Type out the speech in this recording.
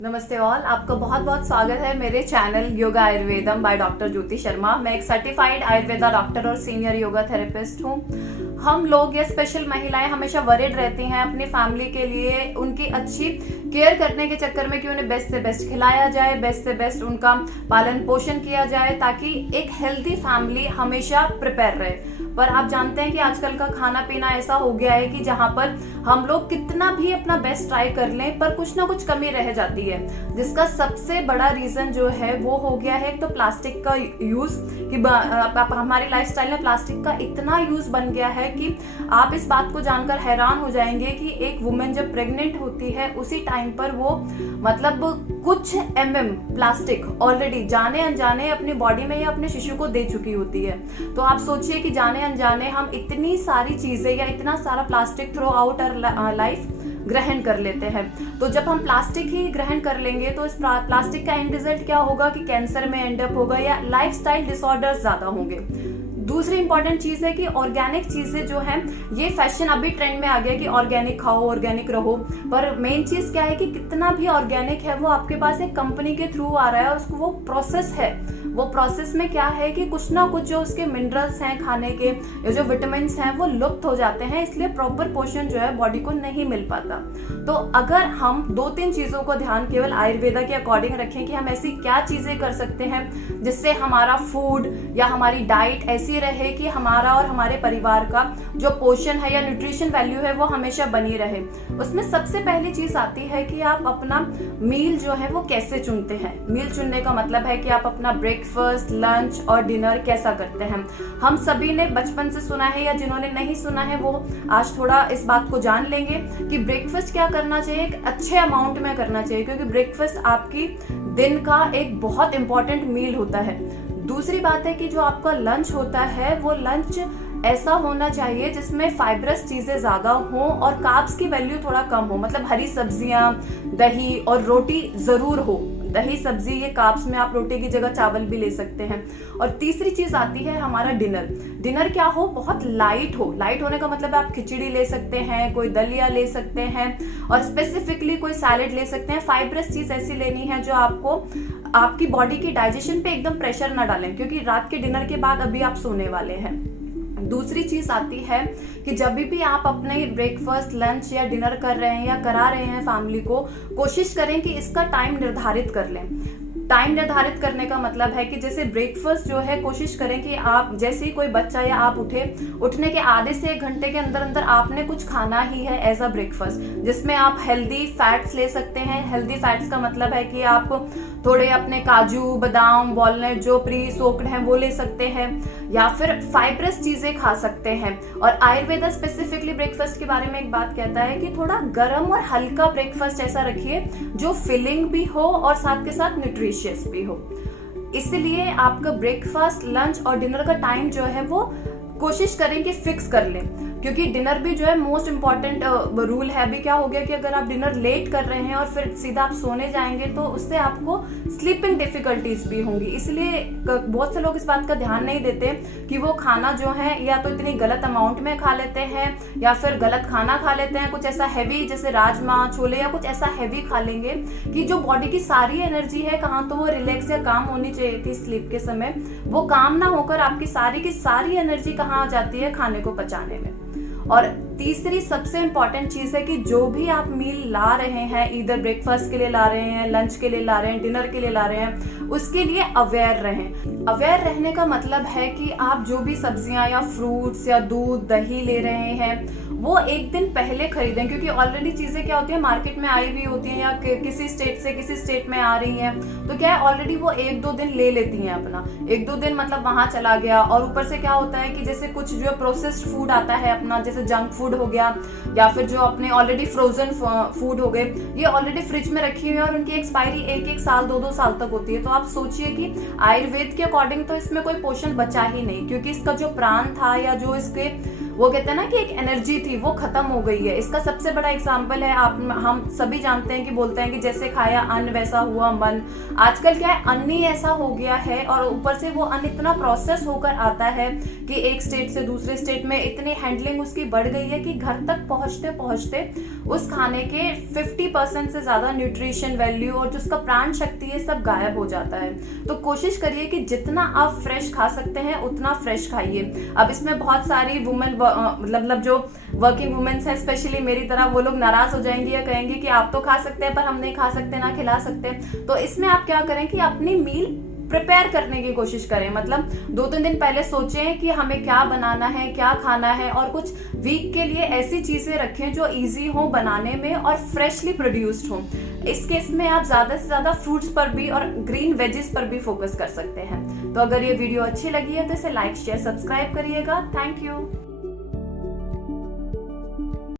नमस्ते ऑल, आपका बहुत बहुत स्वागत है मेरे channel yoga आयुर्वेदम by doctor Jyoti Sharma. मैं एक सर्टिफाइड आयुर्वेदा डॉक्टर और सीनियर योगा थेरेपिस्ट हूँ। हम लोग या स्पेशल महिलाएं हमेशा वरीड रहती हैं अपनी फैमिली के लिए, उनकी अच्छी केयर करने के चक्कर में कि उन्हें बेस्ट से बेस्ट खिलाया जाए, बेस्ट से बेस्ट उनका पालन पोषण किया जाए ताकि एक हेल्दी फैमिली हमेशा प्रिपेयर रहे। पर आप जानते हैं कि आजकल का खाना पीना ऐसा हो गया है कि जहाँ पर हम लोग कितना भी अपना बेस्ट ट्राई कर लें पर कुछ ना कुछ कमी रह जाती है, जिसका सबसे बड़ा रीजन जो है वो हो गया है एक तो प्लास्टिक का यूज कि हमारी लाइफस्टाइल में प्लास्टिक का इतना यूज बन गया है कि आप इस बात को जानकर हैरान हो जाएंगे कि एक वुमेन जब प्रेग्नेंट होती है उसी टाइम पर वो मतलब कुछ प्लास्टिक ऑलरेडी जाने अनजाने अपनी बॉडी में या अपने शिशु को दे चुकी होती है। तो आप सोचिए कि जाने अनजाने हम इतनी सारी चीजें या इतना सारा plastic throughout our life ग्रहण कर लेते हैं। तो जब हम प्लास्टिक ही ग्रहण कर लेंगे तो इस प्लास्टिक का एंड रिजल्ट क्या होगा कि कैंसर में एंड अप होगा या लाइफस्टाइल डिसऑर्डर्स ज्यादा होंगे। दूसरी इंपॉर्टेंट चीज है कि ऑर्गेनिक चीजें जो हैं, ये फैशन अभी ट्रेंड में आ गया कि ऑर्गेनिक खाओ, ऑर्गेनिक रहो, पर मेन चीज क्या है कि कितना भी ऑर्गेनिक है वो आपके पास एक कंपनी के थ्रू आ रहा है और उसको वो प्रोसेस है। वो प्रोसेस में क्या है कि कुछ ना कुछ जो उसके मिनरल्स हैं खाने के या जो विटामिन हैं वो लुप्त हो जाते हैं, इसलिए प्रॉपर पोषण जो है बॉडी को नहीं मिल पाता। तो अगर हम 2-3 चीजों को ध्यान केवल आयुर्वेदा के अकॉर्डिंग रखें कि हम ऐसी क्या चीजें कर सकते हैं जिससे हमारा फूड या हमारी डाइट ऐसी रहे कि हमारा और हमारे परिवार का जो पोषण है या न्यूट्रिशन वैल्यू है वो हमेशा बनी रहे, उसमें सबसे पहली चीज आती है कि आप अपना मील जो है वो कैसे चुनते हैं। मील चुनने का मतलब है कि आप अपना ब्रेकफास्ट, लंच और डिनर कैसा करते हैं। हम सभी ने बचपन से सुना है या जिन्होंने नहीं सुना है वो आज थोड़ा इस बात को जान लेंगे कि ब्रेकफास्ट क्या करना चाहिए, एक अच्छे अमाउंट में करना चाहिए, क्योंकि ब्रेकफास्ट आपकी दिन का एक बहुत इंपॉर्टेंट मील होता है। दूसरी बात है कि जो आपका लंच होता है वो लंच ऐसा होना चाहिए जिसमें फाइब्रस चीजें ज्यादा हो और कार्ब्स की वैल्यू थोड़ा कम हो, मतलब हरी सब्जियां, दही और रोटी जरूर हो। दही सब्जी ये कार्ब्स में आप रोटी की जगह चावल भी ले सकते हैं। और तीसरी चीज आती है हमारा डिनर। डिनर क्या हो, बहुत लाइट हो। लाइट होने का मतलब आप खिचड़ी ले सकते हैं, कोई दलिया ले सकते हैं और स्पेसिफिकली कोई सैलेड ले सकते हैं। फाइब्रस चीज ऐसी लेनी है जो आपको आपकी बॉडी की डाइजेशन पे एकदम प्रेशर ना डालें, क्योंकि रात के डिनर के बाद अभी आप सोने वाले हैं। दूसरी चीज आती है कि जब भी आप अपने ब्रेकफास्ट, लंच या डिनर कर रहे हैं या करा रहे हैं फैमिली को, कोशिश करें कि इसका टाइम निर्धारित कर लें। टाइम निर्धारित करने का मतलब है कि जैसे ब्रेकफास्ट जो है कोशिश करें कि आप जैसे ही कोई बच्चा या आप उठने के आधे से 1 घंटे के अंदर अंदर आपने कुछ खाना ही है एज अ ब्रेकफास्ट, जिसमें आप हेल्दी फैट्स ले सकते हैं। हेल्दी फैट्स का मतलब है कि आप थोड़े अपने काजू, बादाम, वॉलनट जो प्री सोक्ड हैं वो ले सकते हैं या फिर फाइब्रस चीजें खा सकते हैं। और आयुर्वेदा स्पेसिफिकली ब्रेकफास्ट के बारे में एक बात कहता है कि थोड़ा गर्म और हल्का ब्रेकफास्ट ऐसा रखिए जो फिलिंग भी हो और साथ के साथ न्यूट्रिशियस भी हो। इसलिए आपका ब्रेकफास्ट, लंच और डिनर का टाइम जो है वो कोशिश करें कि फिक्स कर लें, क्योंकि डिनर भी जो है मोस्ट इम्पॉर्टेंट रूल है। अभी क्या हो गया कि अगर आप डिनर लेट कर रहे हैं और फिर सीधा आप सोने जाएंगे तो उससे आपको स्लीपिंग डिफिकल्टीज भी होंगी। इसलिए बहुत से लोग इस बात का ध्यान नहीं देते कि वो खाना जो है या तो इतनी गलत अमाउंट में खा लेते हैं या फिर गलत खाना खा लेते हैं, कुछ ऐसा हैवी जैसे राजमा, छोले या कुछ ऐसा हैवी खा लेंगे कि जो बॉडी की सारी एनर्जी है कहाँ तो वो रिलैक्स या काम होनी चाहिए थी स्लीप के समय, वो काम ना होकर आपकी सारी की सारी एनर्जी कहाँ आ जाती है, खाने को पचाने में। और तीसरी सबसे इंपॉर्टेंट चीज है कि जो भी आप मील ला रहे हैं, इधर ब्रेकफास्ट के लिए ला रहे हैं, लंच के लिए ला रहे हैं, डिनर के लिए ला रहे हैं, उसके लिए अवेयर रहें। अवेयर रहने का मतलब है कि आप जो भी सब्जियां या फ्रूट्स या दूध, दही ले रहे हैं वो एक दिन पहले खरीदें, क्योंकि ऑलरेडी चीजें क्या होती है मार्केट में आई हुई होती हैं या किसी स्टेट से किसी स्टेट में आ रही हैं, तो क्या है ऑलरेडी वो 1-2 दिन ले लेती हैं अपना। 1-2 दिन मतलब वहां चला गया। और ऊपर से क्या होता है कि जैसे कुछ जो प्रोसेस्ड फूड आता है अपना, जैसे जंक फूड हो गया या फिर जो अपने ऑलरेडी फ्रोजन फूड हो गए, ये ऑलरेडी फ्रिज में रखी हुई है और उनकी एक्सपायरी 1-1 साल 2-2 साल तक होती है। तो आप सोचिए कि आयुर्वेद के अकॉर्डिंग तो इसमें कोई पोषण बचा ही नहीं, क्योंकि इसका जो प्राण था या जो इसके वो कहते हैं ना कि एक एनर्जी थी वो खत्म हो गई है। इसका सबसे बड़ा एग्जांपल है, हम सभी जानते हैं कि बोलते हैं कि जैसे खाया अन्न वैसा हुआ मन। आजकल क्या है, अन्न ही ऐसा हो गया है और ऊपर से वो अन्न इतना प्रोसेस होकर आता है कि एक स्टेट से दूसरे स्टेट में इतनी हैंडलिंग उसकी बढ़ गई है कि घर तक पहुंचते पहुंचते उस खाने के 50% से ज्यादा न्यूट्रिशन वैल्यू और जो उसका प्राण शक्ति है सब गायब हो जाता है। तो कोशिश करिए कि जितना आप फ्रेश खा सकते हैं उतना फ्रेश खाइए। अब इसमें बहुत सारी वुमेन मतलब जो वर्किंग वुमेन्स हैं स्पेशली मेरी तरह, वो लोग नाराज हो जाएंगे या कहेंगे कि आप तो खा सकते हैं पर हम नहीं खा सकते, ना खिला सकते। तो इसमें आप क्या करें कि अपनी मील प्रिपेयर करने की कोशिश करें। मतलब 2-3 दिन पहले सोचें कि हमें क्या बनाना है, क्या खाना है, और कुछ वीक के लिए ऐसी चीजें रखें जो इजी हो बनाने में और फ्रेशली प्रोड्यूस्ड हो। इस केस में आप ज्यादा से ज्यादा फ्रूट्स पर भी और ग्रीन वेजेस पर भी फोकस कर सकते हैं। तो अगर ये वीडियो अच्छी लगी है तो इसे लाइक शेयर सब्सक्राइब करिएगा। Thank you.